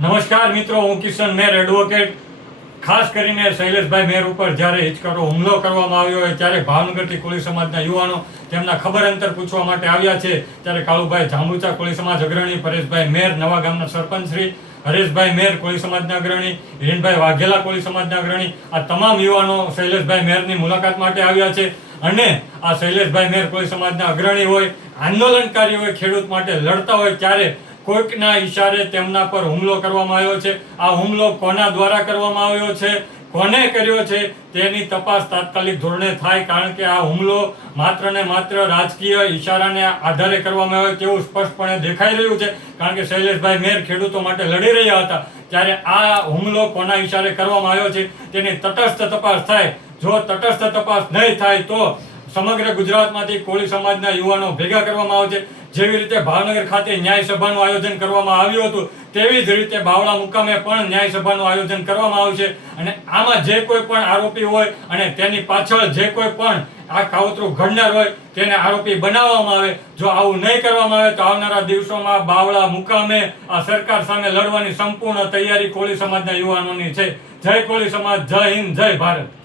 નમસ્કાર મિત્રો, હું કિશન મેર એડવોકેટ. ખાસ કરીને શૈલેષભાઈ મેર ઉપર જ્યારે હિચકારો હુમલો કરવામાં આવ્યો હોય ત્યારે ભાવનગરથી કોળી સમાજના યુવાનો તેમના ખબર અંતર પૂછવા માટે આવ્યા છે. ત્યારે કાળુભાઈ જાંબુચા કોળી સમાજ અગ્રણી, પરેશભાઈ મેર નવા ગામના સરપંચ શ્રી, હરેશભાઈ મેર કોળી સમાજના અગ્રણી, હિરેનભાઈ વાઘેલા કોળી સમાજના અગ્રણી, આ તમામ યુવાનો શૈલેષભાઈ મેરની મુલાકાત માટે આવ્યા છે. અને આ શૈલેષભાઈ મેર કોળી સમાજના અગ્રણી હોય, આંદોલનકારી હોય, ખેડૂત માટે લડતા હોય ત્યારે કોઈકના ઈશારે તેમના પર હુમલો કરવામાં આવ્યો છે. આ હુમલો કોના દ્વારા કરવામાં આવ્યો છે, કોને કર્યો છે તેની તપાસ તાત્કાલિક ધોરણે થાય, કારણ કે આ હુમલો માત્ર ને માત્ર રાજકીય ઈશારાને આધારે કરવામાં આવ્યો તેવું સ્પષ્ટપણે દેખાઈ રહ્યું છે. કારણ કે શૈલેષભાઈ મેર ખેડૂતો માટે લડી રહ્યા હતા ત્યારે આ હુમલો કોના ઈશારે કરવામાં આવ્યો છે તેની તટસ્થ તપાસ થાય. જો તટસ્થ તપાસ નહીં થાય તો સમગ્ર ગુજરાતમાંથી કોળી સમાજના યુવાનો ભેગા કરવામાં આવશે. જેવી રીતે ભાવનગર ખાતે ન્યાય સભાનું આયોજન કરવામાં આવ્યું હતું તેવી જ રીતે બાવળા મુકામે પણ ન્યાય સભાનું આયોજન કરવામાં આવશે. અને આમાં જે કોઈ પણ આરોપી હોય અને તેની પાછળ જે કોઈ પણ આ કાવતરું ઘડનાર હોય તેને આરોપી બનાવવામાં આવે. જો આવું નહીં કરવામાં આવે તો આવનારા દિવસોમાં બાવળા મુકામે આ સરકાર સામે લડવાની સંપૂર્ણ તૈયારી કોળી સમાજના યુવાનોની છે. જય કોળી સમાજ, જય હિન્દ, જય ભારત.